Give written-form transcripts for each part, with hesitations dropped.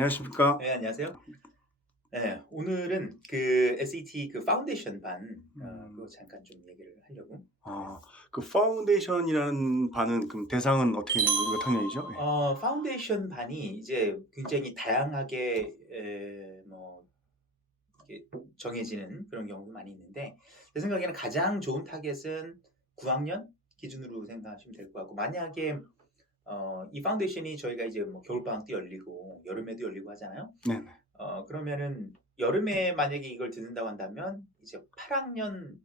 안녕하십니까? 네, 안녕하세요. 네, 오늘은 그 SAT 그 파운데이션 반 그거 음. 잠깐 좀 얘기를 하려고. 네. 아 그 파운데이션이라는 반은 그럼 대상은 어떻게 되는 거죠? 몇 학년이죠? 예. 파운데이션 반이 이제 굉장히 다양하게 이렇게 정해지는 그런 경우도 많이 있는데 제 생각에는 가장 좋은 타겟은 9학년 기준으로 생각하시면 될 것 같고 만약에 이 파운데이션이 저희가 이제 뭐 겨울방학 때 열리고 여름에도 열리고 하잖아요. 네네. 그러면은 여름에 만약에 이걸 듣는다고 한다면 이제 8학년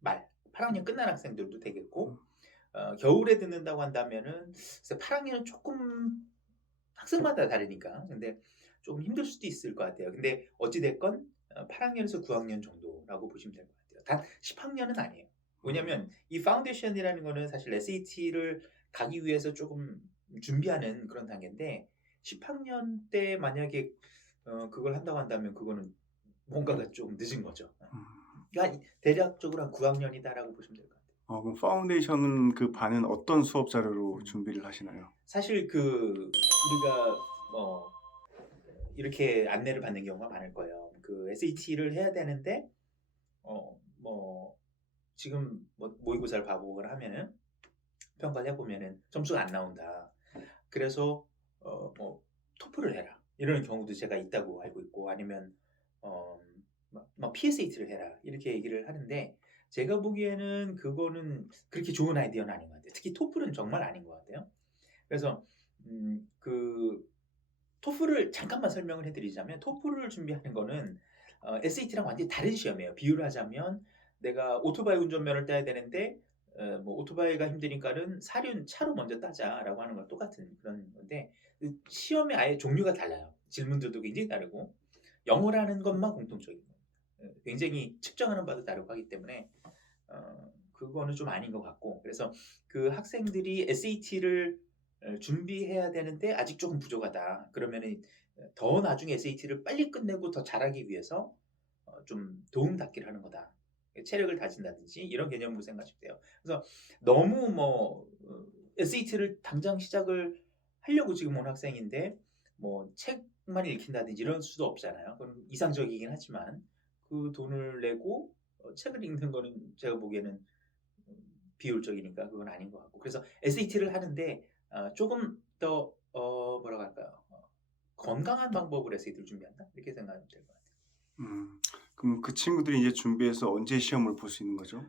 말, 8학년 끝난 학생들도 되겠고, 음. 겨울에 듣는다고 한다면은, 글쎄 8학년은 조금 학생마다 다르니까, 근데 좀 힘들 수도 있을 것 같아요. 근데 어찌됐건, 8학년에서 9학년 정도라고 보시면 될 것 같아요. 단 10학년은 아니에요. 음. 왜냐면 이 파운데이션이라는 거는 사실 SAT를 가기 위해서 조금 준비하는 그런 단계인데, 10학년 때 만약에 그걸 한다고 한다면 그거는 뭔가가 좀 늦은 거죠. 음. 그러니까 대략적으로 한 9학년이다라고 보시면 될 것 같아요. 그럼 파운데이션은 그 반은 어떤 수업 자료로 음. 준비를 하시나요? 사실 그 우리가 뭐 이렇게 안내를 받는 경우가 많을 거예요. 그 SAT를 해야 되는데 뭐 지금 뭐 모의고사를 반복을 하면은 평가를 해 보면은 점수가 안 나온다. 그래서 뭐 토플을 해라. 이런 경우도 제가 있다고 알고 있고 아니면 어 막 PSAT를 해라. 이렇게 얘기를 하는데 제가 보기에는 그거는 그렇게 좋은 아이디어는 아닌 것 같아요. 특히 토플은 정말 아닌 것 같아요. 그래서 그 토플을 잠깐만 설명을 해 드리자면 토플을 준비하는 거는 SAT랑 완전히 다른 시험이에요. 비유를 하자면 내가 오토바이 운전면허를 따야 되는데 뭐 "오토바이가 힘드니까는 사륜 차로 먼저 따자."라고 하는 거랑 똑같은 그런 건데 그 시험의 아예 종류가 달라요. 질문들도 굉장히 다르고 영어라는 것만 공통적인 거예요. 굉장히 측정하는 바도 다르고 하기 때문에 그거는 좀 아닌 것 같고 그래서 그 학생들이 SAT를 준비해야 되는데 아직 조금 부족하다. 그러면은 더 나중에 SAT를 빨리 끝내고 더 잘하기 위해서 좀 도움 닫기를 하는 거다. 체력을 다진다든지 이런 개념으로 생각하시면 돼요. 그래서 너무 뭐 SAT를 당장 시작을 하려고 지금 온 학생인데 뭐 책만 읽힌다든지 이럴 수도 없잖아요. 그건 이상적이긴 하지만 그 돈을 내고 책을 읽는 거는 제가 보기에는 비효율적이니까 그건 아닌 것 같고 그래서 SAT를 하는데 조금 더 뭐라고 할까요? 건강한 방법으로 SAT를 준비한다? 이렇게 생각하면 될 것 같아요. 음. 그럼 그 친구들이 이제 준비해서 언제 시험을 볼 수 있는 거죠?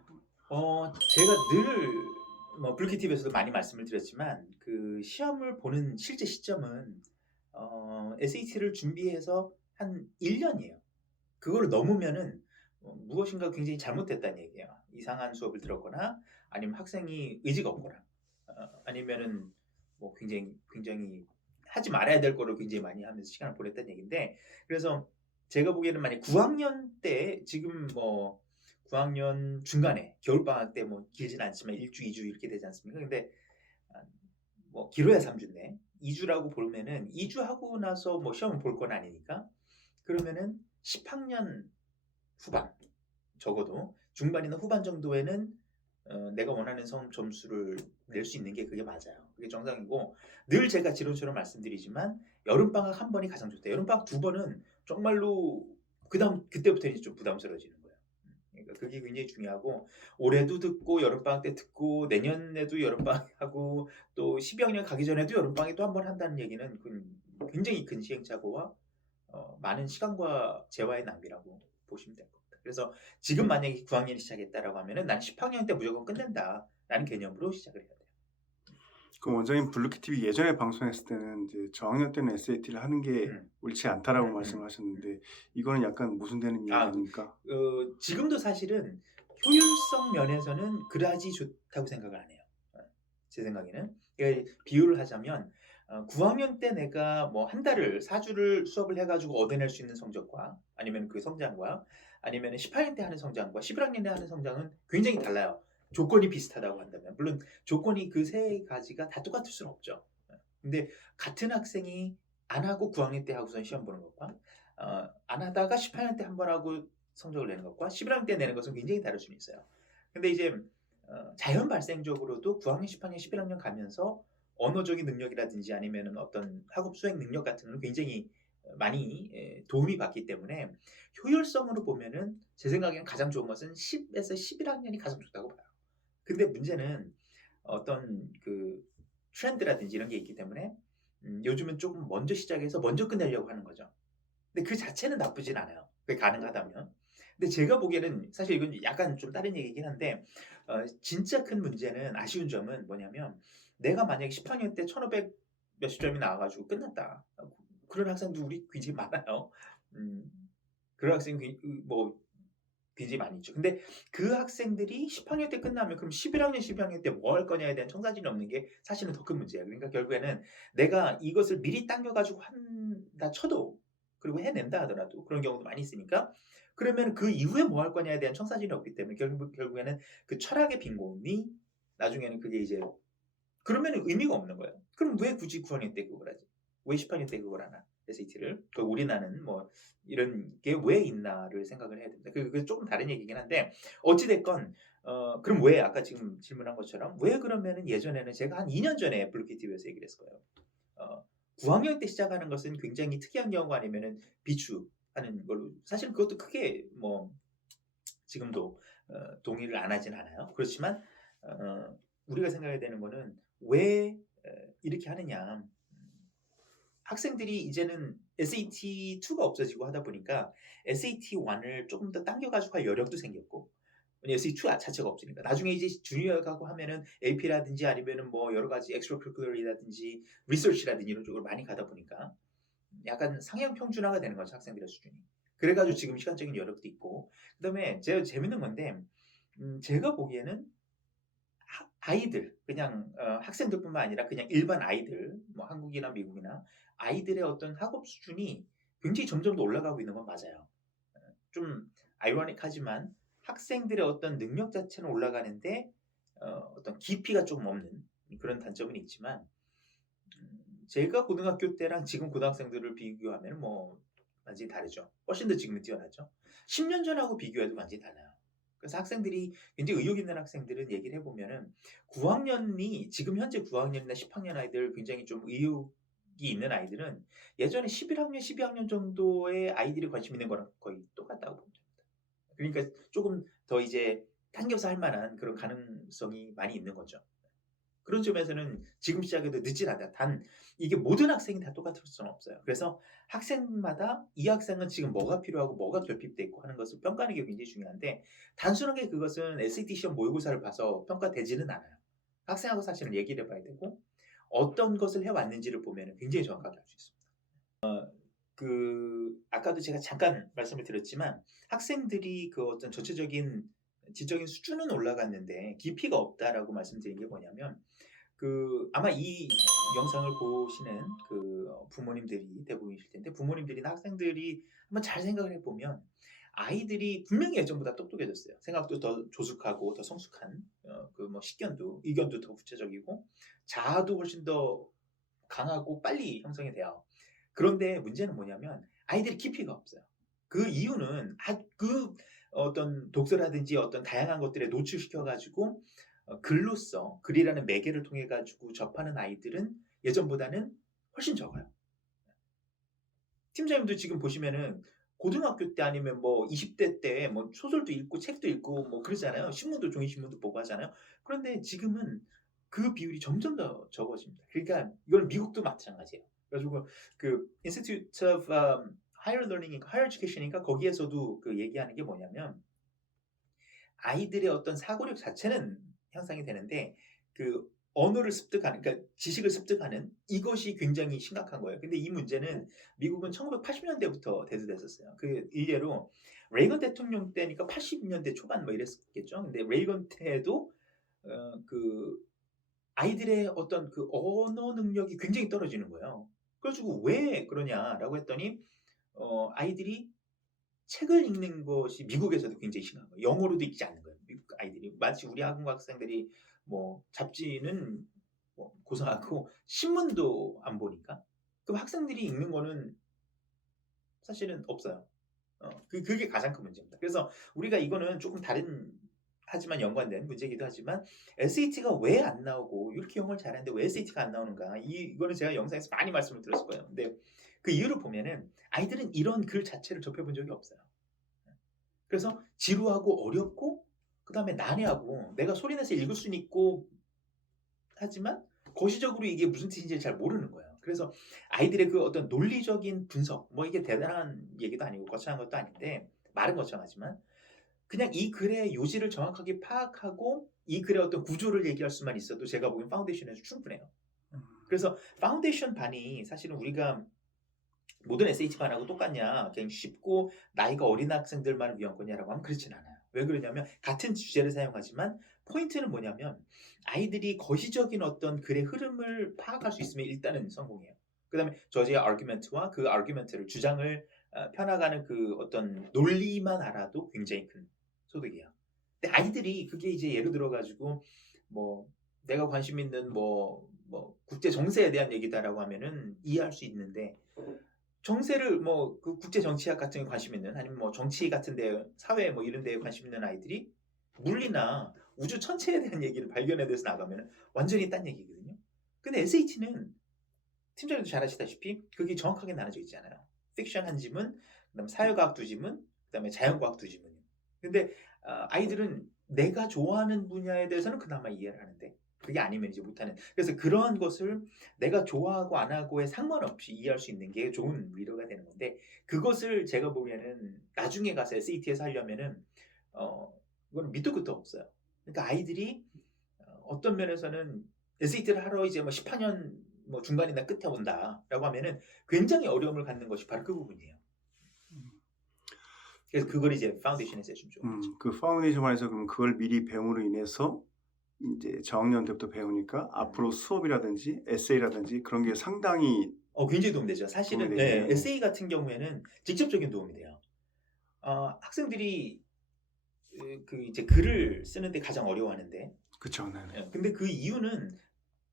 제가 늘 뭐 블루키 TV에서도 많이 말씀을 드렸지만 그 시험을 보는 실제 시점은 SAT를 준비해서 한 1 년이에요. 그거를 넘으면은 무엇인가 굉장히 잘못됐다는 얘기예요. 이상한 수업을 들었거나 아니면 학생이 의지가 없거나 아니면은 뭐 굉장히 하지 말아야 될 거를 굉장히 많이 하면서 시간을 보냈다는 얘기인데 그래서 제가 보기에는 만약 9학년 때 지금 뭐 9학년 중간에 겨울방학 때 뭐 길진 않지만 1 주, 2주 이렇게 되지 않습니까? 근데 아 뭐 길어야 3 주인데 2 주라고 보면은 2주 하고 나서 뭐 시험을 볼 건 아니니까 그러면은 10 학년 후반 적어도 중반이나 후반 정도에는 내가 원하는 점수를 낼 수 있는 게 그게 맞아요. 그게 정상이고 늘 제가 지론처럼 말씀드리지만 여름방학 한 번이 가장 좋다. 여름방학 두 번은 정말로 그때부터 이제 좀 부담스러워지는 거예요. 그러니까 그게 굉장히 중요하고 올해도 듣고 여름방학 때 듣고 내년에도 여름방학 하고 또 12 학년 가기 전에도 여름방학에 또 한 번 한다는 얘기는 그건 굉장히 큰 시행착오와 많은 시간과 재화의 낭비라고 보시면 될 겁니다. 그래서 지금 만약에 9학년이 시작했다라고 하면은 '난 10학년 때 무조건 끝낸다.'라는 개념으로 시작을 해야 돼요. 그럼 원장님 블루키 TV 예전에 방송했을 때는 이제 저학년 때는 SAT를 하는 게 음. 옳지 않다라고 음음. 말씀을 음. 하셨는데 이거는 약간 모순되는 이야기 아 아닙니까? 지금도 사실은 효율성 면에서는 그다지 좋다고 생각을 안 해요. 제 생각에는. 비유를 하자면 9학년 때 내가 뭐 한 달을 4 주를 수업을 해 가지고 얻어낼 수 있는 성적과 아니면 그 성장과 아니면은 10 학년 때 하는 성장과 11 학년 때 하는 성장은 굉장히 달라요. 조건이 비슷하다고 한다면. 물론 조건이 그 세 가지가 다 똑같을 수는 없죠. 근데 같은 학생이 안 하고 9학년 때 하고선 시험 보는 것과 안 하다가 10학년 때 한 번 하고 성적을 내는 것과 11학년 때 내는 것은 굉장히 다를 수는 있어요. 근데 이제 자연 발생적으로도 9학년, 10학년, 11학년 가면서 언어적인 능력이라든지 아니면은 어떤 학업 수행 능력 같은 거는 굉장히 많이 도움이 받기 때문에 효율성으로 보면은 제 생각에는 가장 좋은 것은 10에서 11학년이 가장 좋다고 봐요. 근데 문제는 어떤 그 트렌드라든지 이런 게 있기 때문에 요즘은 조금 먼저 시작해서 먼저 끝내려고 하는 거죠. 근데 그 자체는 나쁘진 않아요. 그게 가능하다면. 근데 제가 보기에는 사실 이건 약간 좀 다른 얘기긴 한데 진짜 큰 문제는 아쉬운 점은 뭐냐면 내가 만약에 10학년 때 1500 몇십 점이 나와 가지고 끝났다. 그런 학생도 우리 굉장히 많아요. 음 그런 학생이 뭐 굉장히 많이 있죠. 근데 그 학생들이 10학년 때 끝나면 그럼 11학년, 12학년 때 뭐 할 거냐에 대한 청사진이 없는 게 사실은 더 큰 문제예요. 그러니까 결국에는 내가 이것을 미리 당겨 가지고 한다 쳐도 그리고 해낸다 하더라도 그런 경우도 많이 있으니까 그러면 그 이후에 뭐 할 거냐에 대한 청사진이 없기 때문에 결국에는 그 철학의 빈곤이 나중에는 그게 이제 그러면은 의미가 없는 거예요. 그럼 왜 굳이 9학년 때 그걸 하지? 왜 10학년 때 그걸 하나? SAT를. 그 우리나라는 뭐 이런 게 왜 있나를 생각을 해야 됩니다. 그 조금 다른 얘기긴 한데 어찌 됐건 그럼 왜 아까 지금 질문한 것처럼 왜 그러면은 예전에는 제가 한 2년 전에 블루키 TV에서 얘기를 했을 거예요. 어 9학년 때 시작하는 것은 굉장히 특이한 경우가 아니면은 비추하는 걸로 사실 그것도 크게 뭐 지금도 동의를 안 하진 않아요. 그렇지만 우리가 생각해야 되는 거는 왜 이렇게 하느냐. 학생들이 이제는 SAT2가 없어지고 하다 보니까 SAT1을 조금 더 당겨가지고 할 여력도 생겼고 SAT2 자체가 없으니까 나중에 이제 주니어 가고 하면은 AP라든지 아니면은 뭐 여러 가지 엑스트라 커리큘러라든지 리서치라든지 이런 쪽으로 많이 가다 보니까 약간 상향 평준화가 되는 거죠 학생들의 수준이. 그래가지고 지금 시간적인 여력도 있고 그다음에 제가 재밌는 건데 제가 보기에는 아이들 그냥 학생들뿐만 아니라 그냥 일반 아이들 뭐 한국이나 미국이나 아이들의 어떤 학업 수준이 굉장히 점점 더 올라가고 있는 건 맞아요. 좀 아이러닉하지만 학생들의 어떤 능력 자체는 올라가는데 어떤 깊이가 좀 없는 그런 단점은 있지만 제가 고등학교 때랑 지금 고등학생들을 비교하면 뭐 완전히 다르죠. 훨씬 더 지금은 뛰어나죠. 10년 전하고 비교해도 완전히 달라요. 그래서 학생들이 굉장히 의욕 있는 학생들은 얘기를 해보면은 9학년이 지금 현재 9학년이나 10학년 아이들 굉장히 좀 의욕이 있는 아이들은 예전에 11학년, 12학년 정도의 아이들이 관심 있는 거랑 거의 똑같다고 보면 됩니다. 그러니까 조금 더 이제 당겨서 할 만한 그런 가능성이 많이 있는 거죠. 그런 점에서는 지금 시작해도 늦진 않다. 단 이게 모든 학생이 다 똑같을 수는 없어요. 그래서 학생마다 이 학생은 지금 뭐가 필요하고 뭐가 결핍돼 있고 하는 것을 평가하는 게 굉장히 중요한데 단순하게 그것은 SAT 시험 모의고사를 봐서 평가되지는 않아요. 학생하고 사실은 얘기를 해봐야 되고 어떤 것을 해왔는지를 보면 굉장히 정확하게 알 수 있습니다. 아까도 제가 잠깐 말씀을 드렸지만 학생들이 그 어떤 전체적인 지적인 수준은 올라갔는데 깊이가 없다라고 말씀드린 게 뭐냐면 아마 이 영상을 보시는 부모님들이 대부분이실 텐데 부모님들이나 학생들이 한번 잘 생각을 해보면 아이들이 분명히 예전보다 똑똑해졌어요. 생각도 더 조숙하고 더 성숙한 뭐 식견도 의견도 더 구체적이고 자아도 훨씬 더 강하고 빨리 형성이 돼요. 그런데 문제는 뭐냐면 아이들이 깊이가 없어요. 그 이유는 어떤 독서라든지 어떤 다양한 것들에 노출시켜 가지고 글로써 글이라는 매개를 통해 가지고 접하는 아이들은 예전보다는 훨씬 적어요. 팀장님도 지금 보시면은 고등학교 때 아니면 뭐 20대 때 뭐 소설도 읽고 책도 읽고 뭐 그러잖아요. 신문도 종이 신문도 보고 하잖아요. 그런데 지금은 그 비율이 점점 더 적어집니다. 그러니까 이건 미국도 마찬가지예요. 그래 가지고 Institute of Higher Learning, Higher Education이니까 거기에서도 얘기하는 게 뭐냐면 아이들의 어떤 사고력 자체는 향상이 되는데 언어를 습득하는 그러니까 지식을 습득하는 이것이 굉장히 심각한 거예요. 근데 이 문제는 미국은 1980년대부터 대두됐었어요. 일례로 레이건 대통령 때니까 80년대 초반 뭐 이랬겠죠. 근데 레이건 때에도 아이들의 어떤 언어 능력이 굉장히 떨어지는 거예요. 그래 가지고 "왜 그러냐?"라고 했더니 아이들이 책을 읽는 것이 미국에서도 굉장히 심한 거예요. 영어로도 읽지 않는 거예요. 미국 아이들이. 마치 우리 한국 학생들이 뭐 잡지는 뭐 고사하고 신문도 안 보니까. 그럼 학생들이 읽는 거는 사실은 없어요. 그게 가장 큰 문제입니다. 그래서 우리가 이거는 조금 다른 하지만 연관된 문제이기도 하지만 SAT가 왜 안 나오고 이렇게 영어를 잘하는데 왜 SAT가 안 나오는가? 이거는 제가 영상에서 많이 말씀을 드렸을 거예요. 근데 그 이유를 보면은 아이들은 이런 글 자체를 접해본 적이 없어요. 그래서 지루하고 어렵고 그다음에 난해하고 내가 소리내서 읽을 수는 있고 하지만 거시적으로 이게 무슨 뜻인지 잘 모르는 거예요. 그래서 아이들의 그 어떤 논리적인 분석, 뭐 이게 대단한 얘기도 아니고 거창한 것도 아닌데 말은 거창하지만 그냥 이 글의 요지를 정확하게 파악하고 이 글의 어떤 구조를 얘기할 수만 있어도 제가 보기엔 파운데이션에서 충분해요. 그래서 파운데이션 반이 사실은 우리가 모든 SAT 반하고 똑같냐, 그냥 쉽고 나이가 어린 학생들만 위한 거냐라고 하면 그렇진 않아요. 왜 그러냐면 같은 주제를 사용하지만 포인트는 뭐냐면 아이들이 거시적인 어떤 글의 흐름을 파악할 수 있으면 일단은 성공해요. 그 다음에 저지의 아르규멘트와 그 아르규멘트를 주장을 펴나가는 그 어떤 논리만 알아도 굉장히 큰 소득이에요. 근데 아이들이 그게 이제 예를 들어가지고 뭐 내가 관심 있는 뭐 국제 정세에 대한 얘기다라고 하면은 이해할 수 있는데 정세를 뭐 그 국제 정치학 같은 게 관심 있는 아니면 뭐 정치 같은 데 사회 뭐 이런 데에 관심 있는 아이들이 물리나 우주 천체에 대한 얘기를 발견해 돼서 나가면 완전히 딴 얘기거든요. 근데 SAT는 팀장님도 잘 아시다시피 그게 정확하게 나눠져 있잖아요. 픽션 한 지문, 그다음에 사회과학 두 지문, 그다음에 자연과학 두 지문. 근데 아이들은 내가 좋아하는 분야에 대해서는 그나마 이해를 하는데 그게 아니면 이제 못하는. 그래서 그러한 것을 내가 좋아하고 안 하고에 상관없이 이해할 수 있는 게 좋은 리더가 되는 건데 그것을 제가 보기에는 나중에 가서 SAT에서 하려면은 이거는 밑도 끝도 없어요. 그러니까 아이들이 어떤 면에서는 SAT를 하러 이제 뭐 18년 뭐 중간이나 끝에 온다라고 하면은 굉장히 어려움을 갖는 것이 바로 그 부분이에요. 그래서 그걸 이제 파운데이션에서 해주면 좋은 거죠. 그 파운데이션에서 그럼 그걸 미리 배움으로 인해서 이제 저학년 때부터 배우니까 앞으로 수업이라든지 에세이라든지 그런 게 상당히 굉장히 도움되죠. 사실은 도움이 되겠네요. 에세이 같은 경우에는 직접적인 도움이 돼요. 학생들이 그 이제 글을 쓰는데 가장 어려워하는데 그쵸, 네네. 근데 그 이유는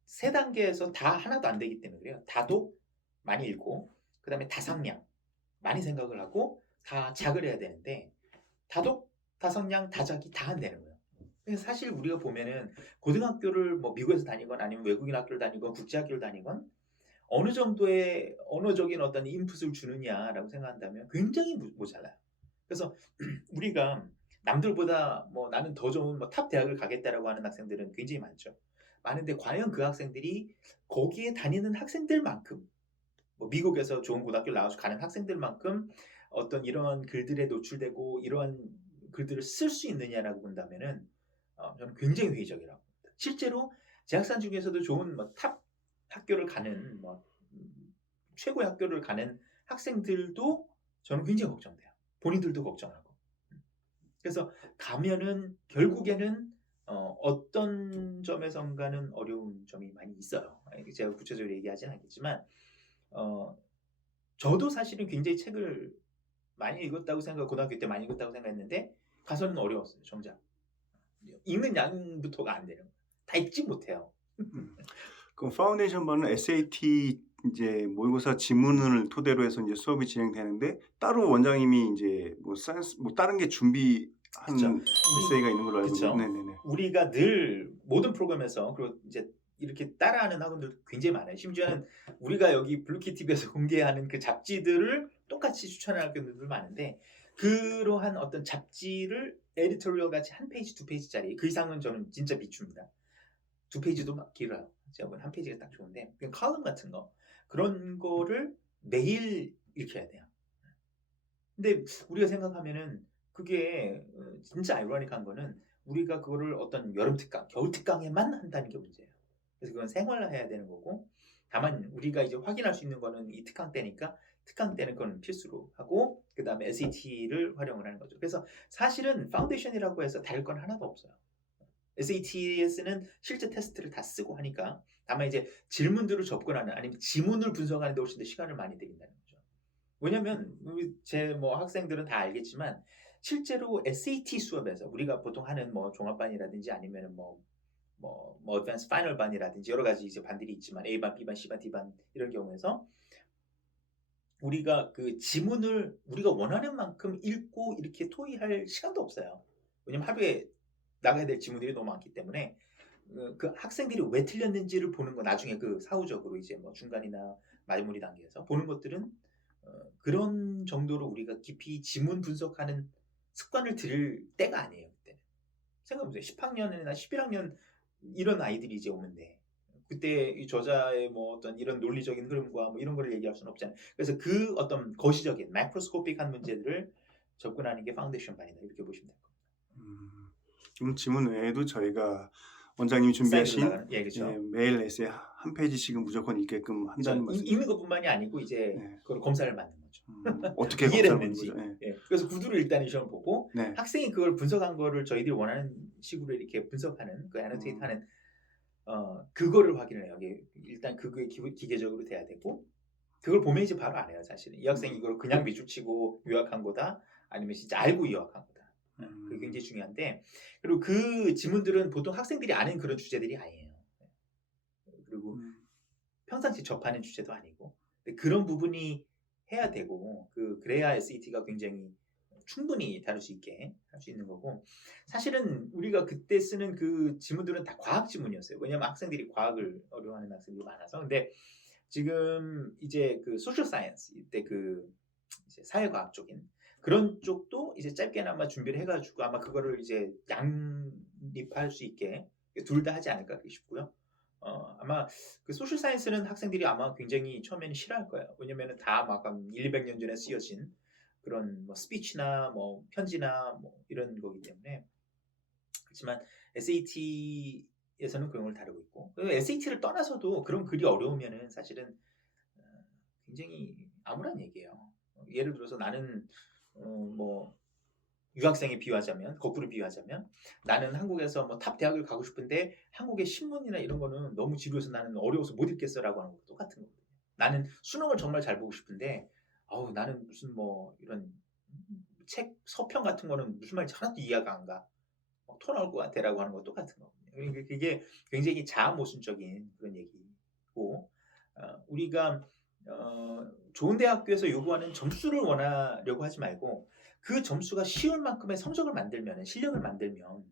세 단계에서 다 하나도 안 되기 때문에 그래요. 다도 많이 읽고 그다음에 다상량 많이 생각을 하고 다 작을 해야 되는데 다독, 다성량, 다작이 다 안 되는 거예요. 그래서 사실 우리가 보면은 고등학교를 뭐 미국에서 다니건 아니면 외국인 학교를 다니건 국제학교를 다니건 어느 정도의 언어적인 어떤 인풋을 주느냐라고 생각한다면 굉장히 모자라요. 그래서 우리가 남들보다 뭐 나는 더 좋은 뭐 탑 대학을 가겠다라고 하는 학생들은 굉장히 많죠. 많은데 과연 그 학생들이 거기에 다니는 학생들만큼 뭐 미국에서 좋은 고등학교를 나와서 가는 학생들만큼 어떤 이러한 글들에 노출되고 이러한 글들을 쓸 수 있느냐라고 본다면은 저는 굉장히 회의적이라고 봅니다. 실제로 제 학생 중에서도 좋은 뭐 탑 학교를 가는 뭐 최고의 학교를 가는 학생들도 저는 굉장히 걱정돼요. 본인들도 걱정하고. 그래서 가면은 결국에는 어떤 점에선가는 어려운 점이 많이 있어요. 제가 구체적으로 얘기하지는 않겠지만 저도 사실은 굉장히 책을 많이 읽었다고 고등학교 때 많이 읽었다고 생각했는데 가서는 어려웠어요. 정작 읽는 양부터가 안 되는 거예요. 다 읽지 못해요. 그럼 파운데이션 반은 SAT 이제 모의고사 지문을 토대로 해서 이제 수업이 진행되는데 따로 원장님이 이제 뭐 사이언스 뭐 다른 게 준비한 그쵸. 에세이가 있는 걸로 알고 그쵸. 있는데, 네네네. 우리가 늘 모든 프로그램에서 그리고 이제 이렇게 따라하는 학원들 굉장히 많아요. 심지어는 우리가 여기 블루키 TV에서 공개하는 그 잡지들을 똑같이 추천하는 학교들도 많은데 그러한 어떤 잡지를 에디토리얼 같이 한 페이지, 두 페이지짜리 그 이상은 저는 진짜 비춥니다. 두 페이지도 막 길어요. 제가 보기엔 한 페이지가 딱 좋은데 그냥 칼럼 같은 거 그런 거를 매일 읽혀야 돼요. 근데 우리가 생각하면은 그게 진짜 아이러니한 거는 우리가 그거를 어떤 여름 특강, 겨울 특강에만 한다는 게 문제예요. 그래서 그건 생활화해야 되는 거고 다만 우리가 이제 확인할 수 있는 거는 이 특강 때니까 특강 때는 그건 필수로 하고 그 다음에 SAT를 활용을 하는 거죠. 그래서 사실은 파운데이션이라고 해서 다를 건 하나도 없어요. SAT에서는 실제 테스트를 다 쓰고 하니까 다만 이제 질문들을 접근하는 아니면 지문을 분석하는 데 훨씬 더 시간을 많이 들인다는 거죠. 왜냐면 제 뭐 학생들은 다 알겠지만 실제로 SAT 수업에서 우리가 보통 하는 뭐 종합반이라든지 아니면은 뭐 어드밴스 파이널 반이라든지 여러 가지 이제 반들이 있지만 A반, B반, C반, D반 이런 경우에서 우리가 그 지문을 우리가 원하는 만큼 읽고 이렇게 토의할 시간도 없어요. 왜냐면 하루에 나가야 될 지문들이 너무 많기 때문에 그 학생들이 왜 틀렸는지를 보는 거 나중에 그 사후적으로 이제 뭐 중간이나 마무리 단계에서 보는 것들은 그런 정도로 우리가 깊이 지문 분석하는 습관을 들일 때가 아니에요. 그때 생각해보세요. 10학년이나 11학년 이런 아이들이 이제 오는데 그때 이 저자의 뭐 어떤 이런 논리적인 흐름과 뭐 이런 거를 얘기할 수는 없잖아요. 그래서 그 어떤 거시적인 마크로스코픽한 문제들을 접근하는 게 파운데이션 반이다 이렇게 보시면 됩니다. 그럼 지문 외에도 저희가 원장님이 사이드로 준비하신 나가는 그렇죠. 매일 에세이 한 페이지씩은 무조건 읽게끔 한다는 말씀. 읽는 것뿐만이 아니고 이제 네. 그걸 검사를 받는 거죠. 어떻게 이해를 검사를 받는 했는지. 거죠? 네. 예. 그래서 구두를 일단 이 시험 보고 네. 학생이 그걸 분석한 거를 저희들이 원하는 식으로 이렇게 분석하는 그 애노테이트하는 그거를 확인을 해요. 일단 그게 기계적으로 돼야 되고 그걸 보면 이제 바로 알아요. 사실은 이 학생이 이걸 그냥 미주치고 요약한 거다 아니면 진짜 알고 요약한 거다. 그게 굉장히 중요한데 그리고 그 지문들은 보통 학생들이 아는 그런 주제들이 아니에요. 그리고 평상시 접하는 주제도 아니고 근데 그런 부분이 해야 되고 그래야 SAT가 굉장히 충분히 다룰 수 있게 할 수 있는 거고 사실은 우리가 그때 쓰는 그 지문들은 다 과학 지문이었어요. 왜냐하면 학생들이 과학을 어려워하는 학생들이 많아서 근데 지금 이제 그 소셜 사이언스 이때 그 이제 사회과학 쪽인 그런 쪽도 이제 짧게나마 준비를 해가지고 아마 그거를 이제 양립할 수 있게 둘 다 하지 않을까 싶고요. 아마 그 소셜 사이언스는 학생들이 아마 굉장히 처음에는 싫어할 거예요. 왜냐면은 다 막 1, 200년 전에 쓰여진 그런 뭐 스피치나 뭐 편지나 뭐 이런 거기 때문에 그렇지만 SAT에서는 그런 걸 다루고 있고 SAT를 떠나서도 그런 글이 어려우면은 사실은 굉장히 암울한 얘기예요. 예를 들어서 나는 뭐 유학생에 비유하자면 거꾸로 비유하자면 나는 한국에서 뭐 탑 대학을 가고 싶은데 한국의 신문이나 이런 거는 너무 지루해서 나는 어려워서 못 읽겠어라고 하는 것도 똑같은 거거든요. 나는 수능을 정말 잘 보고 싶은데 나는 무슨 뭐 이런 책 서평 같은 거는 무슨 말인지 하나도 이해가 안 가. 토 나올 것 같아라고 하는 것도 똑같은 거거든요. 그러니까 그게 굉장히 자아모순적인 그런 얘기고 우리가 좋은 대학교에서 요구하는 점수를 원하려고 하지 말고 그 점수가 쉬울 만큼의 성적을 만들면 실력을 만들면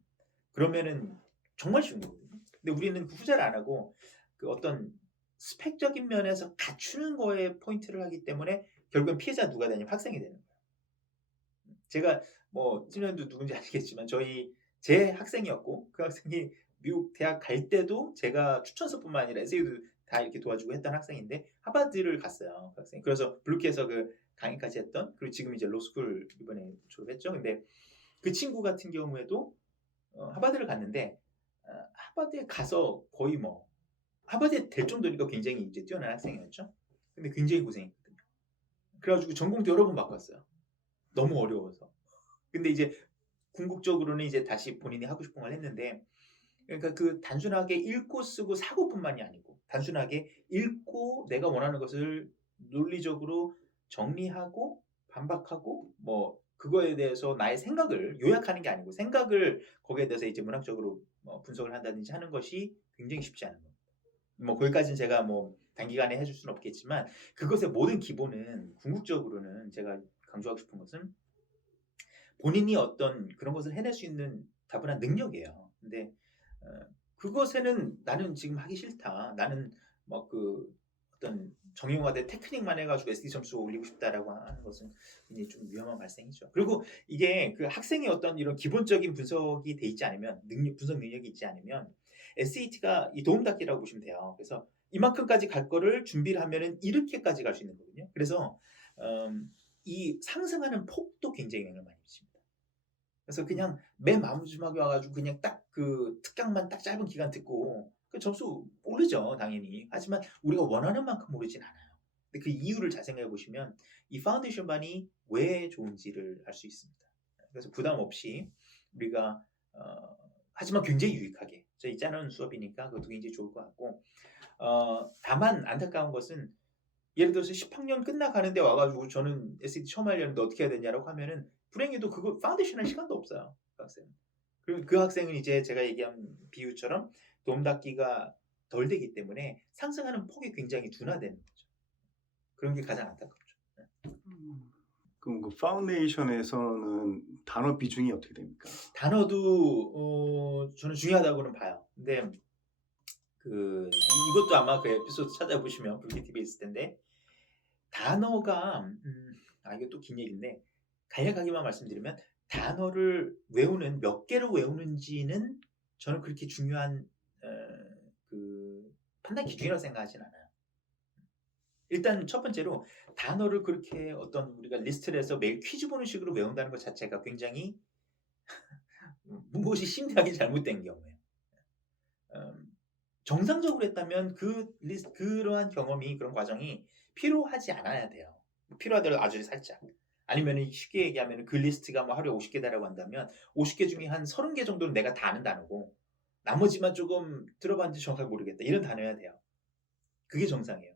그러면은 정말 쉬운 거거든요. 근데 우리는 그 후자를 안 하고 그 어떤 스펙적인 면에서 갖추는 거에 포인트를 하기 때문에 결국엔 피해자 누가 되냐면 학생이 되는 거예요. 제가 뭐 찐년도 누군지 아시겠지만 제 학생이었고 그 학생이 미국 대학 갈 때도 제가 추천서뿐만 아니라 에세이도 다 이렇게 도와주고 했던 학생인데 하버드를 갔어요. 그 학생이. 그래서 블루키에서 그 강의까지 했던 그리고 지금 이제 로스쿨 이번에 졸업했죠. 근데 그 친구 같은 경우에도 하버드를 갔는데 하버드에 가서 거의 뭐 하버드에 될 정도니까 굉장히 이제 뛰어난 학생이었죠. 근데 굉장히 고생했거든요. 그래가지고 전공도 여러 번 바꿨어요. 너무 어려워서. 근데 이제 궁극적으로는 이제 다시 본인이 하고 싶은 걸 했는데 그러니까 그 단순하게 읽고 쓰고 사고뿐만이 아니고 단순하게 읽고 내가 원하는 것을 논리적으로 정리하고 반박하고 뭐 그거에 대해서 나의 생각을 요약하는 게 아니고 생각을 거기에 대해서 이제 문학적으로 분석을 한다든지 하는 것이 굉장히 쉽지 않은 겁니다. 뭐 거기까지는 제가 뭐 단기간에 해줄 수는 없겠지만 그것의 모든 기본은 궁극적으로는 제가 강조하고 싶은 것은 본인이 어떤 그런 것을 해낼 수 있는 다분한 능력이에요. 근데 그것에는 나는 지금 하기 싫다. 나는 뭐 그 어떤 정형화된 테크닉만 해가지고 SD 점수 올리고 싶다라고 하는 것은 굉장히 좀 위험한 발생이죠. 그리고 이게 그 학생의 어떤 이런 기본적인 분석이 돼 있지 않으면 분석 능력이 있지 않으면 SAT가 이 도움닫기라고 보시면 돼요. 그래서 이만큼까지 갈 거를 준비를 하면은 이렇게까지 갈 수 있는 거거든요. 그래서 이 상승하는 폭도 굉장히 영향을 많이 미칩니다. 그래서 그냥 맨 마지막에 와가지고 그냥 딱 그 특강만 딱 짧은 기간 듣고 그 점수 오르죠 당연히. 하지만 우리가 원하는 만큼 오르진 않아요. 근데 그 이유를 잘 생각해 보시면 이 파운데이션 반이 왜 좋은지를 알 수 있습니다. 그래서 부담 없이 우리가 하지만 굉장히 유익하게 저희 짜는 수업이니까 그것도 굉장히 좋을 것 같고 다만 안타까운 것은 예를 들어서 10학년 끝나가는데 와가지고 저는 SAT 처음 하려는데 어떻게 해야 되냐라고 하면은 불행히도 그거 파운데이션 할 시간도 없어요. 그 학생은. 그리고 그 학생은 이제 제가 얘기한 비유처럼 도움닫기가 덜 되기 때문에 상승하는 폭이 굉장히 둔화되는 거죠. 그런 게 가장 안타깝죠. 그럼 그 파운데이션에서는 단어 비중이 어떻게 됩니까? 단어도 저는 중요하다고는 봐요. 근데 이것도 아마 그 에피소드 찾아보시면 불기 TV에 있을 텐데 단어가 이게 또 긴 얘기인데 간략하게만 말씀드리면 단어를 외우는 몇 개를 외우는지는 저는 그렇게 중요한 어, 그 판단 기준이라고 생각하진 않아요. 일단 첫 번째로 단어를 그렇게 어떤 우리가 리스트를 해서 매일 퀴즈 보는 식으로 외운다는 것 자체가 굉장히 무엇이 심대하게 잘못된 경우예요. 정상적으로 했다면 그러한 경험이 그런 과정이 필요하지 않아야 돼요. 필요하더라도 아주 살짝. 아니면 쉽게 얘기하면 그 리스트가 뭐 하루에 50개다라고 한다면 50개 중에 한 30개 정도는 내가 다 아는 단어고 나머지만 조금 들어봤는지 정확하게 모르겠다. 이런 단어여야 돼요. 그게 정상이에요.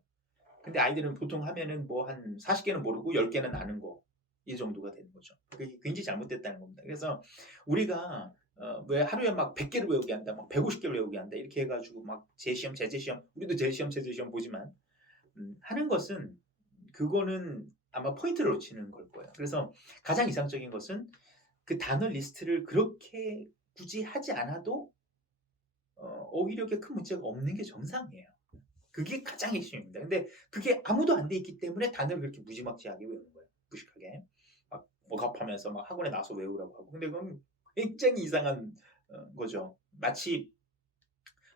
근데 아이들은 보통 하면은 뭐 한 40개는 모르고 10개는 아는 거. 이 정도가 되는 거죠. 그게 굉장히 잘못됐다는 겁니다. 그래서 우리가 왜 하루에 막 100개를 외우게 한다, 막 150개를 외우게 한다 이렇게 해가지고 막 재시험, 제재시험, 우리도 재시험, 제재시험 보지만 하는 것은 그거는 아마 포인트를 놓치는 걸 거예요. 그래서 가장 이상적인 것은 그 단어 리스트를 그렇게 굳이 하지 않아도 어휘력에 큰 문제가 없는 게 정상이에요. 그게 가장 핵심입니다. 근데 그게 아무도 안 돼 있기 때문에 단어를 그렇게 무지막지하게 외우는 거예요. 무식하게. 막 억압하면서 막 학원에 나와서 외우라고 하고. 근데 그건 굉장히 이상한 거죠. 마치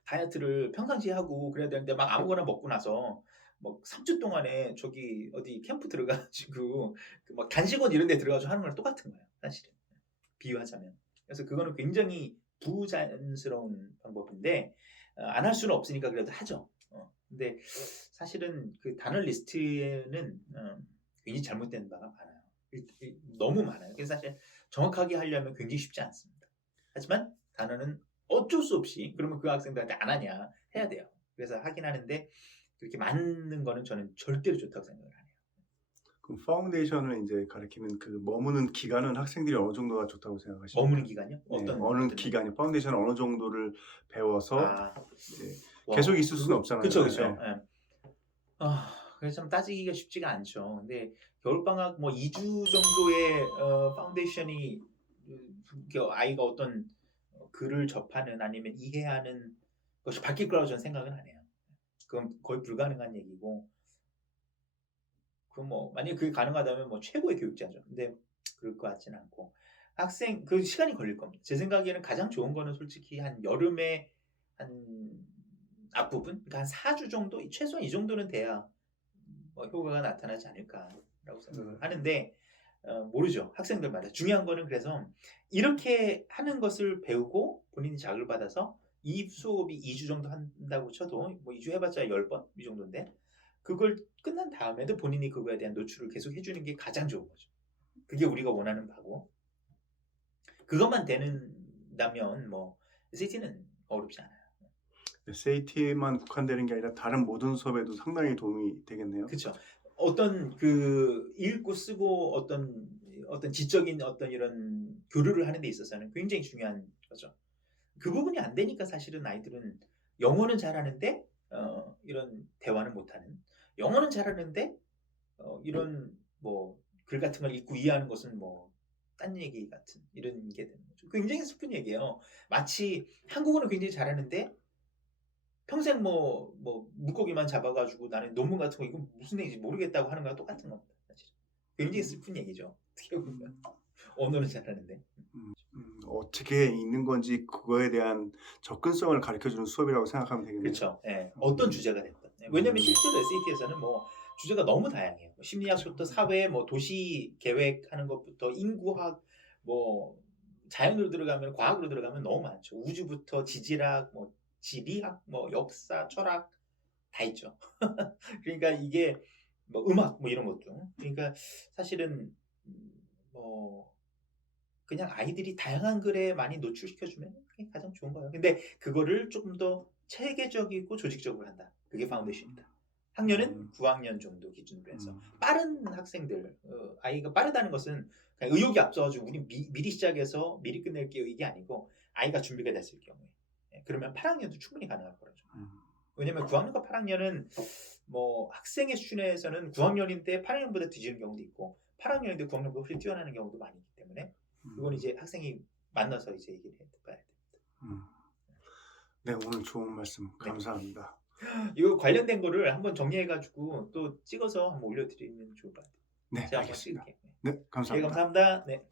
다이어트를 평상시에 하고 그래야 되는데 막 아무거나 먹고 나서 뭐 3주 동안에 저기 어디 캠프 들어가가지고 막 단식원 이런 데 들어가서 하는 거랑 똑같은 거예요. 사실은. 비유하자면. 그래서 그거는 굉장히 부자연스러운 방법인데 안 할 수는 없으니까 그래도 하죠. 근데 사실은 그 단어 리스트에는 굉장히 잘못된 바가 많아요. 너무 많아요. 그래서 사실 정확하게 하려면 굉장히 쉽지 않습니다. 하지만 단어는 어쩔 수 없이 그러면 그 학생들한테 안 하냐 해야 돼요. 그래서 하긴 하는데 그렇게 많은 거는 저는 절대로 좋다고 생각을 안 해요. 그럼 파운데이션을 이제 가리키면 그 머무는 기간은 학생들이 어느 정도가 좋다고 생각하십니까? 머무는 기간요? 네, 어떤 기간이 파운데이션 어느 정도를 배워서 이제 계속 있을 수는 없잖아요. 그렇죠. 네. 예. 그래서 참 따지기가 쉽지가 않죠. 근데 겨울방학 뭐 2주 정도의 파운데이션이 아이가 어떤 글을 접하는 아니면 이해하는 것이 바뀔 거라고 저는 생각은 안 해요. 그건 거의 불가능한 얘기고 그 뭐 만약에 그게 가능하다면 뭐 최고의 교육자죠. 근데 그럴 것 같지는 않고 학생 그 시간이 걸릴 겁니다. 제 생각에는 가장 좋은 거는 솔직히 한 여름에 한 앞부분 그러니까 한 4주 정도 최소한 이 정도는 돼야 뭐 효과가 나타나지 않을까라고 생각을 하는데 모르죠. 학생들마다. 중요한 거는 그래서 이렇게 하는 것을 배우고 본인이 자극을 받아서 이 수업이 2주 정도 한다고 쳐도 뭐 2주 해봤자 10번 이 정도인데 그걸 끝난 다음에도 본인이 그거에 대한 노출을 계속 해주는 게 가장 좋은 거죠. 그게 우리가 원하는 바고 그것만 되는다면 뭐 SAT는 어렵지 않아요. SAT에만 국한되는 게 아니라 다른 모든 수업에도 상당히 도움이 되겠네요. 그렇죠. 어떤 그 읽고 쓰고 어떤 지적인 어떤 이런 교류를 하는 데 있어서는 굉장히 중요한 거죠. 그 부분이 안 되니까 사실은 아이들은 영어는 잘하는데 이런 대화는 못하는 영어는 잘하는데 이런 뭐 글 같은 걸 읽고 이해하는 것은 뭐 딴 얘기 같은 이런 게 되는 거죠. 굉장히 슬픈 얘기예요. 마치 한국어는 굉장히 잘하는데 평생 뭐 물고기만 잡아가지고 나는 논문 같은 거 이거 무슨 얘기인지 모르겠다고 하는 거랑 똑같은 겁니다. 사실. 굉장히 슬픈 얘기죠. 어떻게 보면 언어는 잘하는데. 어떻게 읽는 건지 그거에 대한 접근성을 가르쳐주는 수업이라고 생각하면 되겠네요. 그렇죠. 예. 어떤 주제가 됐든. 왜냐하면 실제로 SAT에서는 뭐 주제가 너무 다양해요. 심리학부터 사회, 뭐 도시 계획하는 것부터 인구학, 뭐 자연으로 들어가면 과학으로 들어가면 너무 많죠. 우주부터 지질학, 뭐 지리학, 뭐 역사, 철학 다 있죠. 그러니까 이게 뭐 음악 뭐 이런 것도. 그러니까 사실은 뭐 그냥 아이들이 다양한 글에 많이 노출시켜주면 그게 가장 좋은 거예요. 근데 그거를 조금 더 체계적이고 조직적으로 한다. 그게 파운데이션이다. 학년은 9학년 정도 기준으로 해서 빠른 학생들, 아이가 빠르다는 것은 그냥 의욕이 앞서가지고 우리 미리 시작해서 미리 끝낼게요 이게 아니고 아이가 준비가 됐을 경우에 그러면 8학년도 충분히 가능할 거라죠. 왜냐면 9학년과 8학년은 뭐 학생의 수준에서는 9학년인데 8학년보다 뒤지는 경우도 있고 8학년인데 9학년보다 훨씬 뛰어나는 경우도 많이 있기 때문에 이건 이제 학생이 만나서 이제 얘기를 해봐야 돼. 네, 오늘 좋은 말씀 네. 감사합니다. 이거 관련된 거를 한번 정리해가지고 또 찍어서 한번 올려드리면 좋을 것 같아요. 네, 제가 한번 알겠습니다. 찍을게요. 네, 네, 감사합니다. 감사합니다. 네.